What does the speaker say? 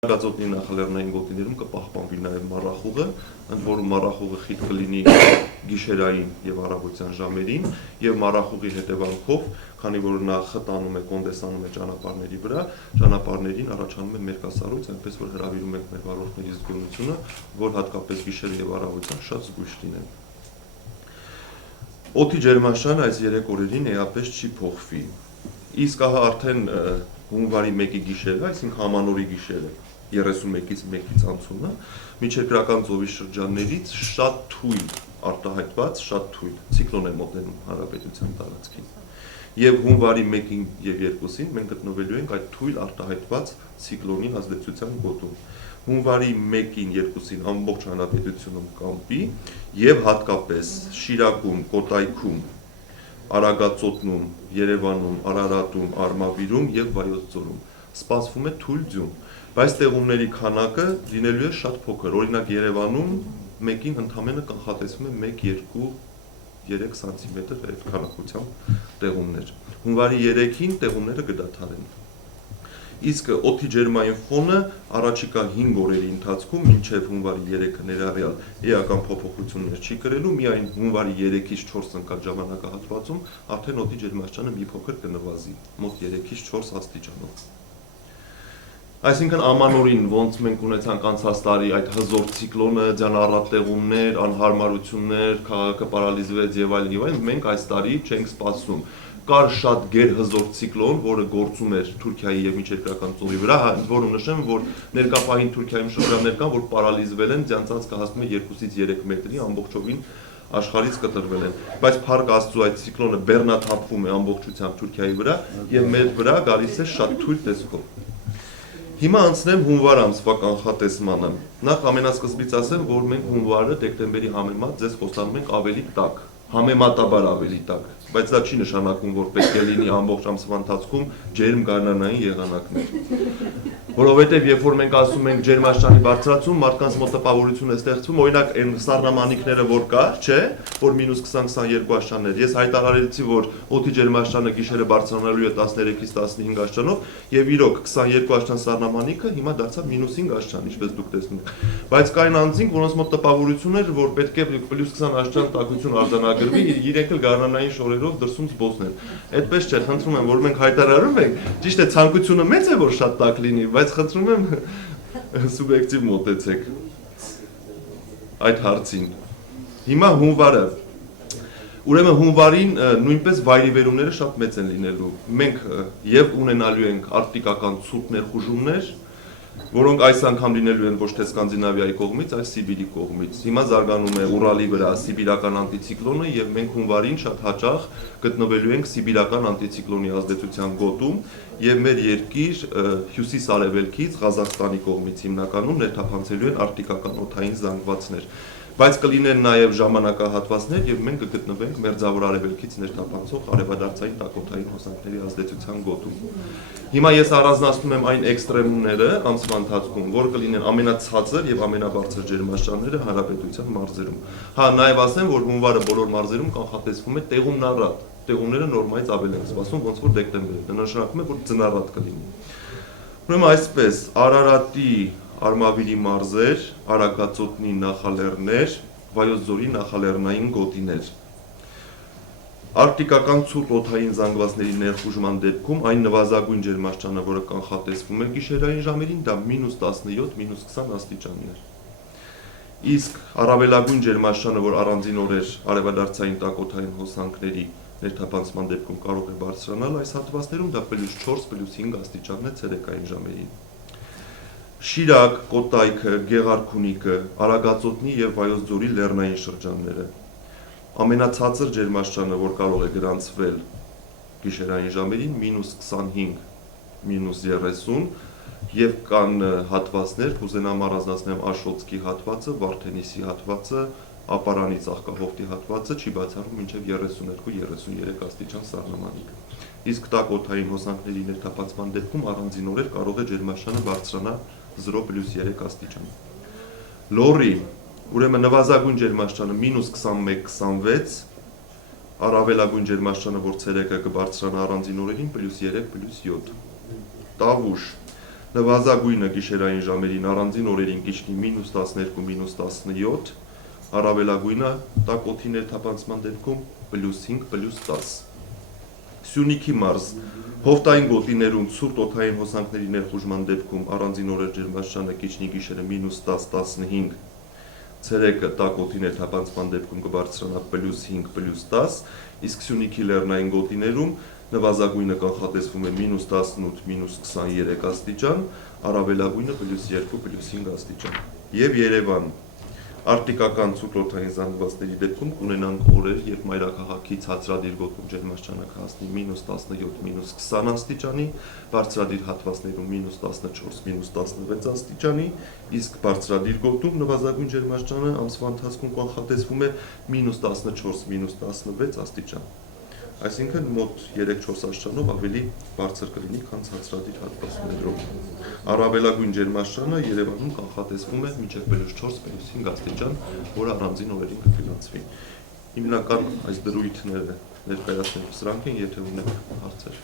Գածոտնի նախալեռնային գոտիներում կպահպանվի նաև մառախուղը, ընդ որում մառախուղը խիտ կլինի գիշերային եւ առավոտյան ժամերին եւ մառախուղի հետևանքով, քանի որ նա խտանում է, կոնդենսանում է ճանապարհների վրա, ճանապարհներին առաջանում է մերկասառույց, այնպես որ հրավիրում ենք մեր վարորդների զգոնությունը, որ հատկապես գիշեր եւ առավոտյան շատ զգույշ լինեն։ Օդի ջերմաշանը այս 3 օրերին էապես չի փոխվի։ Իսկ ահա արդեն հունվարի 1-ի գիշերը, այսինքն ամանորի գիշերը 31-ից 1-ից անցումն է, միջերկրական ծովի շրջաններից շատ թույլ արտահայտված, շատ թույլ ցիկլոն է մոտենում հանրապետության տարածքին։ Եվ հունվարի 1-ին եւ 2-ին մենք գտնվելու ենք այդ թույլ արտահայտված ցիկլոնի ազդեցության գոտում։ Հունվարի 1-ին, 2-ին ամբողջ հանրապետությունում կամպի եւ հատկապես Շիրակում, Կոտայքում, Արագածոտնում, Երևանում, Արարատում, Արմավիրում եւ Վայոց ձորում սպասվում է թույլ ձյուն, բայց տեղումների քանակը լինելու է շատ փոքր։ Օրինակ Երևանում մեկին ընդամենը կանխատեսվում է 1-2-3 սանտիմետր այդ քանակությամբ տեղումներ։ Հունվարի 3-ին տեղումները կդադարեն։ Իսկ օդի ջերմային ֆոնը առաջիկա 5 օրերի ընթացքում մինչև հունվարի 3-ը ներառյալ էական փոփոխություններ չի կրելու, միայն հունվարի 3-ից 4 ընկած ժամանակահատվածում արդեն օդի ջերմաստիճանը մի փոքր կնվազի, մոտ 3-ից 4 աստիճանով։ Այսինքն ամանորին ոնց մենք ունեցանք անցած տարի այդ հզոր ցիկլոնը, ձանառատ տեղումներ, անհարմարություններ, քաղաքը պարալիզվեց եւ այլն, մենք այս տարի չենք սպասում։ Կար շատ գերհզոր ցիկլոն, որը գործում էր Թուրքիայի եւ միջերկրական ծովի վրա, որը նշեմ, որ ներկապահին Թուրքիայում շրջաններ կան, որ պարալիզվել են, ձյանցած կհասնում է 2-ից 3 մետրի, ամբողջովին աշխարհից կտրվել են։ Բայց փառք Աստծո այդ ցիկլոնը բեռնաթափվում է ամբողջությամբ Թուրքիայի վրա եւ մեր վրա գալիս է շատ թույլ տեսքով։ Հիմա անցնեմ հունվար ամսվա կանխատեսմանը։ Նախ ամենասկզբից ասեմ, որ մենք հունվարը դեկտեմբերի համեմատ ձեզ խոստանում ենք ավելի տաք, համեմատաբար ավելի տաք, բայց դա չի նշանակում, որ պետք է լինի ամբողջ ամսվա ընթացքում ջերմ գարնանային եղանակներ։ Որովհետև երբ որ մենք ասում ենք ջերմաստիճանի բարձրացում, մարդկանց մոտ տպավորություն է ստեղծվում, օրինակ այն սառնամանիքները, որ կար, չէ, որ -20-22 աստիճաններ։ Ես հայտարարեցի, որ օդի ջերմաստիճանը գիշերը բարձրանալու է 13-ից 15 աստիճանով, եւ իրոք 22 աստիճան սառնամանիքը հիմա դարձավ -5 աստիճան, ինչպես դուք տեսնում եք։ Բայց կային անձինք, որոնց մոտ տպավորություն էր, որ պետք է +20 աստիճան տաքություն արձանագրվի, իրենք էլ գարնանային շորերով դրսում զբոսնեն։ Այդպես չէ, խնդրում եմ, որ մենք հայտարարում ենք, ճիշտ է, ցանկությունը մեծ է, որ շատ տաք լինի, բայց խնդրում եմ սուբյեկտիվ մոտեցեք այդ հարցին։ Հիմա հունվարը։ Ուրեմն հունվարին նույնպես վայրիվերումները շատ մեծ են լինելու։ Մենք եւ ունենալու ենք արկտիկական ցուրտ ներխուժումներ, որոնք այս անգամ լինելու են ոչ թե Սկանդինավիայի կողմից, այլ Սիբիրի կողմից։ Հիմա զարգանում է Ուրալի վրա սիբիրական անտիցիկլոնը եւ մենք հունվարին շատ հաճախ գտնվելու ենք սիբիրական անտիցիկլոնի ազդեցության գոտում եւ մեր երկիր հյուսիս-արևելքից Ղազախստանի կողմից հիմնականում ներթափանցելու են արկտիկական օդային զանգվածներ։ Բայց կլինեն նաև ժամանակահատվածներ եւ մենք կգտնվենք մերձավոր արևելքից ներթափանցող արևադարձային տաքօդային հոսանքների ազդեցության գոտում։ Հիմա ես առանձնացնում եմ այն էքստրեմումները ամսվա ընթացքում, որ կլինեն ամենացածր եւ ամենաբարձր ջերմաստիճանները հանրապետության մարզերում։ Հա, նաև ասեմ, որ հունվարը բոլոր մարզերում կանխատեսվում է տեղումն առատ։ Տեղումները նորմայից ավել են սպասվում, ոնց որ դեկտեմբերին։ Դա նշանակում է, որ ձնառատ կլինի։ Ուրեմն այսպես Արարատի Արմավիրի մարզեր, Արագածոտնի նախալեռներ, Վայոց ձորի նախալեռնային գոտիներ։ Արկտիկական ցուրտ օդային զանգվածների ներխուժման դեպքում այն նվազագույն ջերմաստիճանը, որը կանխատեսվում է գիշերային ժամերին, դա -17, -20 աստիճաններ։ Իսկ առավելագույն ջերմաստիճանը, որ առանձին օրեր արևադարձային տաքօդային հոսանքների ներթափանցման դեպքում կարող է բարձրանալ այս հատվածներում, դա +4, +5 աստիճանն է ցերեկային ժամերին։ Շիրակ, Կոտայքը, Գեղարքունիքը, Արագածոտնի եւ Վայոց ձորի լեռնային շրջանները։ Ամենացածր ջերմաստիճանը, որ կարող է գրանցվել գիշերային ժամերին, -25, -30 եւ կան հատվածներ, կուզենամ առանձնացնեմ Աշոտսկի հատվածը, Վարդենիսի հատվածը, Ապարանի ծաղկահովտի հատվածը չի բացառում մինչև 32-33 աստիճան սառնամանիք։ Իսկ տաքօդային հոսանքների ներթափանցման դեպքում առանձին օրեր կարող է ջերմաստիճանը բարձրանալ 0+3 աստիճան։ Լոռի, ուրեմն նվազագույն ջերմաստիճանը -21-26, առավելագույն ջերմաստիճանը, որ ցերեկը կբարձրանա առանձին օրերին +3, +7։ Տավուշ, Նվազագույնը գիշերային ժամերին առանձին օրերին կիջնի -12, -17, առավելագույնը տաք օդի ներթափանցման դեպքում +5, +10։ Սյունիքի մարզ հովտային գոտիներում ցուրտ օդային հոսանքների ներխուժման դեպքում առանձին օրեր ջերմաստիճանը կիջնի գիշերը -10-15, ցերեկը տաք օդի ներթափանցման դեպքում կբարձրանա +5, +10, իսկ Սյունիքի լեռնային գոտիներում նվազագույնը կանխատեսվում է -18, -23 աստիճան, առավելագույնը +2, +5 աստիճան։ Եվ Երևան Արկտիկական ցուրտ օդային զանգվածների դեպքում կունենանք օրեր, երբ մայրաքաղաքի ցածրադիր գոտում ջերմաստիճանը կհասնի -17, -20 աստիճանի, բարձրադիր հատվածներում -14, -16 աստիճանի, իսկ բարձրադիր գոտում նվազագույն ջերմաստիճանը ամսվա ընթացքում կանխատեսվում է -14, -16 աստիճան։ Այսինքն մոտ 3-4 աստիճանով ավելի բարձր կլինի, քան ցածրադիր հատվածներում։ Առավելագույն ջերմաստիճանը Երևանում կանխատեսվում է մինչև +4-5 աստիճան, որը առանձին օրերին կֆինանսվի։ Հիմնական այս դրույթները ներկայացնելու սրանք են, եթե ունեք հարցեր։